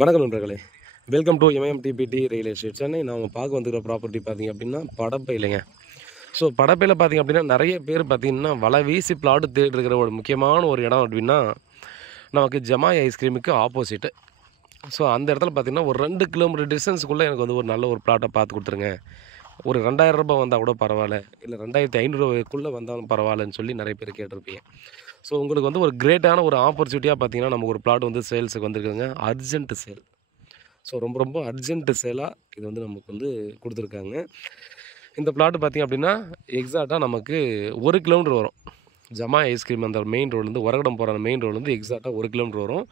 வணக்கம் நண்பர்களே, welcome to MMDPD real estate Chennai. நாம் பார்க்க வந்துக்கிற ப்ராப்பர்ட்டி பார்த்திங்க அப்படின்னா படப்பையிலைங்க. ஸோ படப்பையில் பார்த்திங்க அப்படின்னா நிறைய பேர் பார்த்திங்கன்னா வலை வீசி பிளாட் தேடி இருக்கிற ஒரு முக்கியமான ஒரு இடம் அப்படின்னா நமக்கு ஜமாய் ஐஸ்கிரீமுக்கு ஆப்போசிட்டு. ஸோ அந்த இடத்துல பார்த்திங்கன்னா ஒரு 2 கிலோமீட்டர் டிஸ்டன்ஸுக்குள்ளே எனக்கு வந்து ஒரு நல்ல ஒரு பிளாட்டை பார்த்து கொடுத்துருங்க. ஒரு 2000 ரூபாய் வந்தால் கூட பரவாயில்ல, இல்லை 2500 வந்தாலும் பரவாயில்லன்னு சொல்லி நிறைய பேர் கேட்டிருப்பீங்க. ஸோ உங்களுக்கு வந்து ஒரு கிரேட்டான ஒரு ஆப்பர்ச்சுனிட்டியாக பார்த்திங்கன்னா நமக்கு ஒரு பிளாட் வந்து சேல்ஸுக்கு வந்துருக்குதுங்க. Urgent sale. ஸோ ரொம்ப அர்ஜென்ட் சேலாக இது வந்து நமக்கு வந்து கொடுத்துருக்காங்க. இந்த பிளாட்டு பார்த்திங்க அப்படின்னா எக்ஸாக்டாக நமக்கு 1 கிலோமீட்டர் வரும். ஜமாய் ஐஸ்கிரீம் அந்த மெயின் ரோட்லேருந்து உரகடம் போகிற மெயின் ரோட்லேருந்து எக்ஸாக்டாக 1 கிலோமீட்டர் வரும்.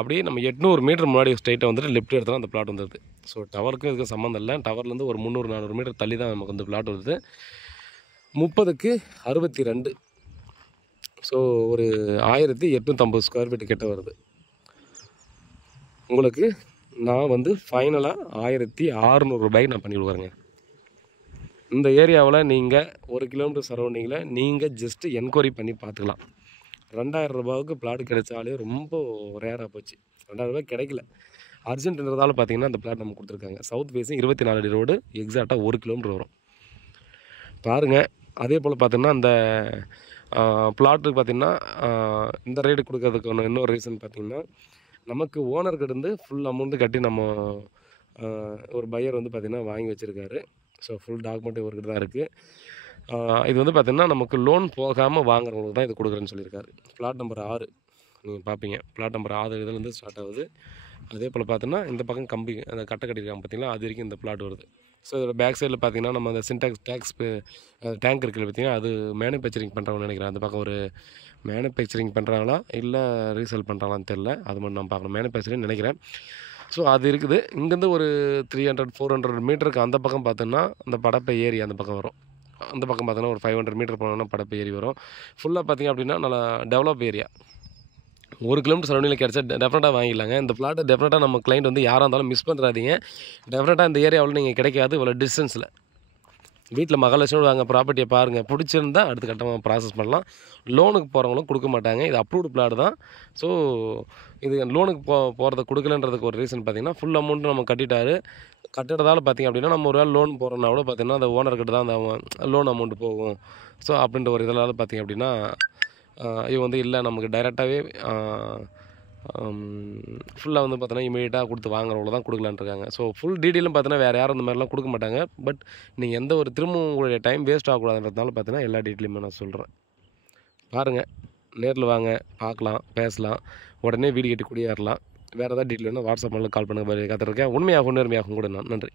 அப்படியே நம்ம 800 மீட்டர் முன்னாடி ஸ்ட்ரைட்டாக வந்துட்டு லெஃப்ட் எடுத்தால் அந்த பிளாட் வந்துடுது. ஸோ டவருக்கும் இதுக்கும் சம்மந்தம் இல்லை. டவர்லேருந்து ஒரு 300-400 மீட்டர் தள்ளி தான் நமக்கு வந்து பிளாட் வருது. 30க்கு 62. ஸோ ஒரு 1850 ஸ்கொயர் ஃபீட்டு கிட்ட வருது. உங்களுக்கு நான் வந்து ஃபைனலாக 1600 ரூபாய்க்கு நான் பண்ணி கொடுக்குறேங்க. இந்த ஏரியாவில் நீங்கள் 1 கிலோமீட்டர் சரௌண்டிங்கில் நீங்கள் ஜஸ்ட்டு என்கொயரி பண்ணி பார்த்துக்கலாம். 2000 ரூபாவுக்கு பிளாட் கிடைச்சாலே ரொம்ப ரேராக போச்சு. 2000 ரூபாய் கிடைக்கல. அர்ஜென்ட்ன்றதால பார்த்தீங்கன்னா அந்த பிளாட் நம்ம கொடுத்துருக்காங்க. சவுத் ஃபேஸிங் 24 அடி ரோடு, எக்ஸாக்டாக 1 கிலோமீட்டர் வரும் பாருங்கள். அதே போல் பார்த்தீங்கன்னா அந்த பிளாட்டுக்கு பார்த்திங்கன்னா இந்த ரேட்டு கொடுக்கறதுக்கு இன்னொரு ரீசன் பார்த்திங்கன்னா நமக்கு ஓனர்கிட்டேருந்து ஃபுல் அமௌண்ட்டு கட்டி நம்ம ஒரு பையர் வந்து பார்த்திங்கன்னா வாங்கி வச்சுருக்காரு. ஸோ ஃபுல் டாக்குமெண்ட் இவர்கிட்ட தான் இருக்குது. இது வந்து பார்த்திங்கன்னா நமக்கு லோன் போகாமல் வாங்குறவங்களுக்கு தான் இது கொடுக்குறேன்னு சொல்லியிருக்காரு. பிளாட் நம்பர் 6 நீங்கள் பார்ப்பீங்க. பிளாட் நம்பர் 6 இதுலேருந்து ஸ்டார்ட் ஆகுது. அதே போல் பார்த்தோன்னா இந்த பக்கம் கம்பி அந்த கட்டை கட்டியிருக்காங்க பார்த்திங்களா, அது வரைக்கும் இந்த பிளாட் வருது. ஸோ இதோட பேக் சைடில் பார்த்திங்கன்னா நம்ம அந்த சின்டாக்ஸ் டேங்க் இருக்குது பார்த்திங்கன்னா, அது மேனுஃபேக்சரிங் பண்ணுறவங்கன்னு நினைக்கிறேன். அந்த பக்கம் ஒரு மேனுஃபேக்சரிங் பண்ணுறாங்களா இல்லை ரீசேல் பண்ணுறாங்களான்னு தெரில. அது மட்டும் நான் பார்க்கணும். மேனுஃபேக்சரிங் நினைக்கிறேன். ஸோ அது இருக்குது. இங்கேருந்து ஒரு 300-400 மீட்டருக்கு அந்த பக்கம் பார்த்தோன்னா அந்த படப்பை ஏரி அந்த பக்கம் வரும். அந்த பக்கம் பார்த்தோன்னா ஒரு 500 மீட்டர் போனோன்னா படப்பை ஏரி வரும். ஃபுல்லாக பார்த்திங்க அப்படின்னா நல்லா டெவலப் ஏரியா. 1 கிலோமீட்டர் சரௌண்டிங்கில் கிடச்சா டெஃபினட்டாக வாங்கிடலாங்க. இந்த பிளாட்டை டெஃபினட்டாக நம்ம கிளைண்ட் வந்து யாராக இருந்தாலும் மிஸ் பண்ணுறாதீங்க. டெஃபினட்டாக இந்த ஏரியாவில் நீங்கள் கிடைக்காது இவ்வளோ டிஸ்டன்ஸில். வீட்டில் மகாலட்சுமி வாங்க ப்ராப்பர்ட்டியை பாருங்கள், பிடிச்சிருந்தா அடுத்த கட்டமாக ப்ராசஸ் பண்ணலாம். லோனுக்கு போகிறவங்களும் கொடுக்க மாட்டாங்க. இது அப்ரூவ்டு பிளாட் தான். ஸோ இது லோனுக்கு போகிறத கொடுக்கலன்றதுக்கு ஒரு ரீசன் பார்த்திங்கன்னா ஃபுல் அமௌண்ட்டு நம்ம கட்டிட்டதால் பார்த்திங்க அப்படின்னா நம்ம ஒரு வேளை லோன் போகிறோன்னா கூட பார்த்திங்கன்னா அந்த ஓனர்கிட்ட தான் அந்த லோன் அமௌண்ட்டு போகும். ஸோ அப்படின்ற ஒரு இதனால் பார்த்திங்க அப்படின்னா இது வந்து இல்லை நமக்கு டைரெக்டாகவே ஃபுல்லாக வந்து பார்த்தோன்னா இமீடியட்டாக கொடுத்து வாங்குறவங்கள தான் கொடுக்கலான்னு இருக்காங்க. ஸோ ஃபுல் டீட்டெயிலும் பார்த்தோன்னா வேறு யாரும் இந்த மாதிரிலாம் கொடுக்க மாட்டாங்க. பட் நீங்கள் எந்த ஒரு திரும்பவும் உங்களுடைய டைம் வேஸ்ட் ஆகக்கூடாதுன்றதுனால பார்த்தீங்கன்னா எல்லா டீட்டெயிலுமே நான் சொல்கிறேன். பாருங்கள், நேரில் வாங்க, பார்க்கலாம், பேசலாம், உடனே வீடு கட்டி குடியேறலாம். வேறு ஏதாவது டீட்டெயில் வேணால் வாட்ஸ்அப் பண்ணல கால் பண்ணுங்கள். காத்திருக்கேன். உண்மையாகவும் நேர்மையாகவும் கூட நான். நன்றி.